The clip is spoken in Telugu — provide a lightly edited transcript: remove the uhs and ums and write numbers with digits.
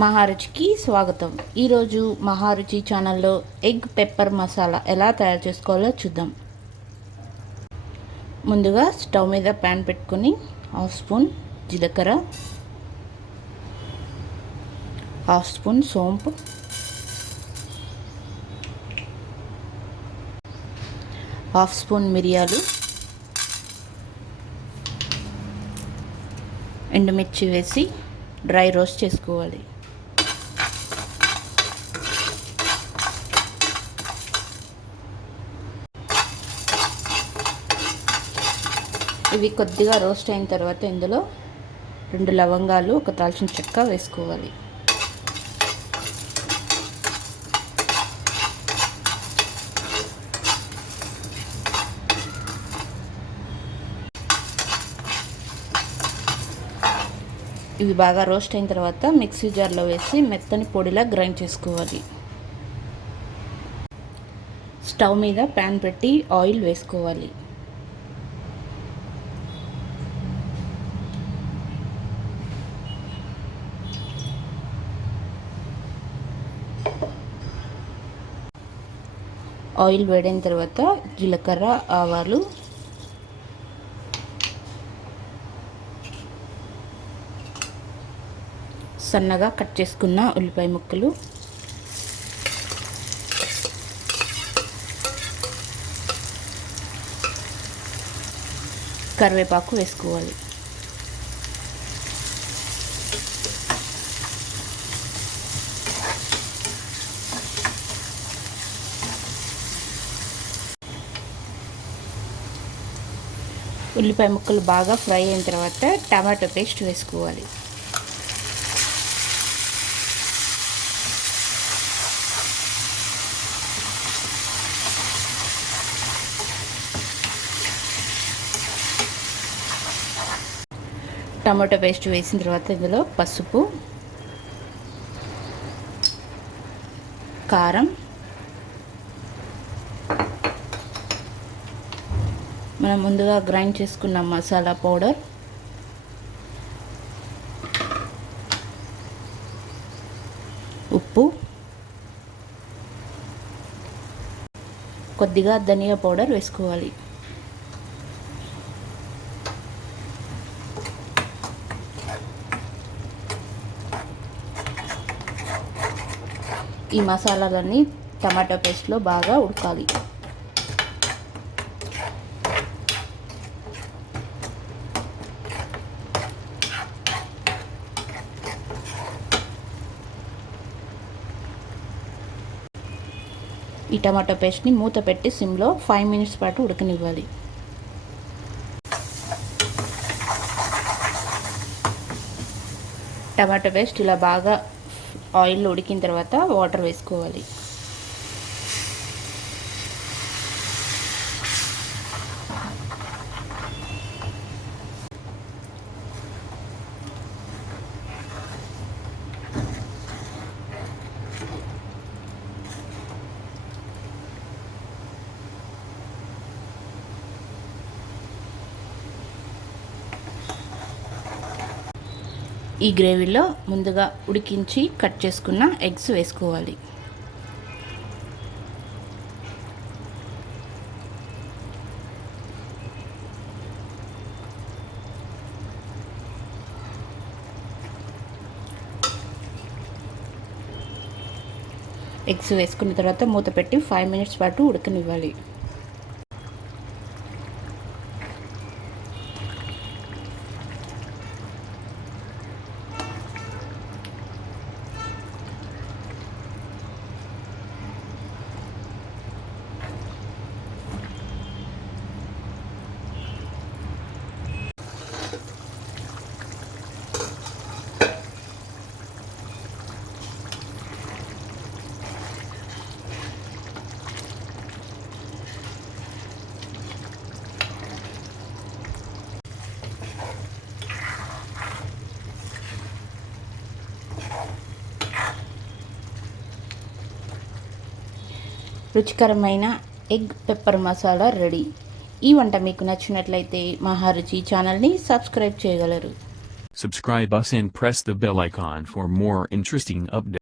మహారుచికి స్వాగతం. ఈరోజు మహారుచి ఛానల్లో ఎగ్ పెప్పర్ మసాలా ఎలా తయారు చేసుకోవాలో చూద్దాం. ముందుగా స్టవ్ మీద ప్యాన్ పెట్టుకొని హాఫ్ స్పూన్ జీలకర్ర, హాఫ్ స్పూన్ సోంపు, హాఫ్ స్పూన్ మిరియాలు, ఎండుమిర్చి వేసి డ్రై రోస్ట్ చేసుకోవాలి. ఇవి కొద్దిగా రోస్ట్ అయిన తర్వాత ఇందులో 2 లవంగాలు, 1 దాల్చిన చెక్క వేసుకోవాలి. ఇవి బాగా రోస్ట్ అయిన తర్వాత మిక్సీ జార్లో వేసి మెత్తని పొడిలా గ్రైండ్ చేసుకోవాలి. స్టవ్ మీద ప్యాన్ పెట్టి ఆయిల్ వేసుకోవాలి. ఆయిల్ వేడైన తర్వాత జీలకర్ర, ఆవాలు, సన్నగా కట్ చేసుకున్న ఉల్లిపాయ ముక్కలు, కరివేపాకు వేసుకోవాలి. ఉల్లిపాయ ముక్కలు బాగా ఫ్రై అయిన తర్వాత టమాటో పేస్ట్ వేసుకోవాలి. టమాటో పేస్ట్ వేసిన తర్వాత ఇందులో పసుపు, కారం, మనం ముందుగా గ్రైండ్ చేసుకున్న మసాలా పౌడర్, ఉప్పు, కొద్దిగా ధనియా పౌడర్ వేసుకోవాలి. ఈ మసాలాలన్నీ టమాటో పేస్ట్లో బాగా ఉడకాలి. ఈ టమాటో పేస్ట్ని మూత పెట్టి సిమ్లో 5 మినిట్స్ పాటు ఉడకనివ్వాలి. టమాటో పేస్ట్ ఇలా బాగా ఆయిల్లో ఉడికిన తర్వాత వాటర్ వేసుకోవాలి. ఈ గ్రేవీలో ముందుగా ఉడికించి కట్ చేసుకున్న ఎగ్స్ వేసుకోవాలి. ఎగ్స్ వేసుకున్న తర్వాత మూత పెట్టి 5 మినిట్స్ పాటు ఉడకనివ్వాలి. రుచికరమైన ఎగ్ పెప్పర్ మసాలా రెడీ. ఈ వంట మీకు నచ్చినట్లయితే మహారుచి ఛానల్ని సబ్స్క్రైబ్ చేయగలరు. Subscribe us and press the bell icon for more interesting updates.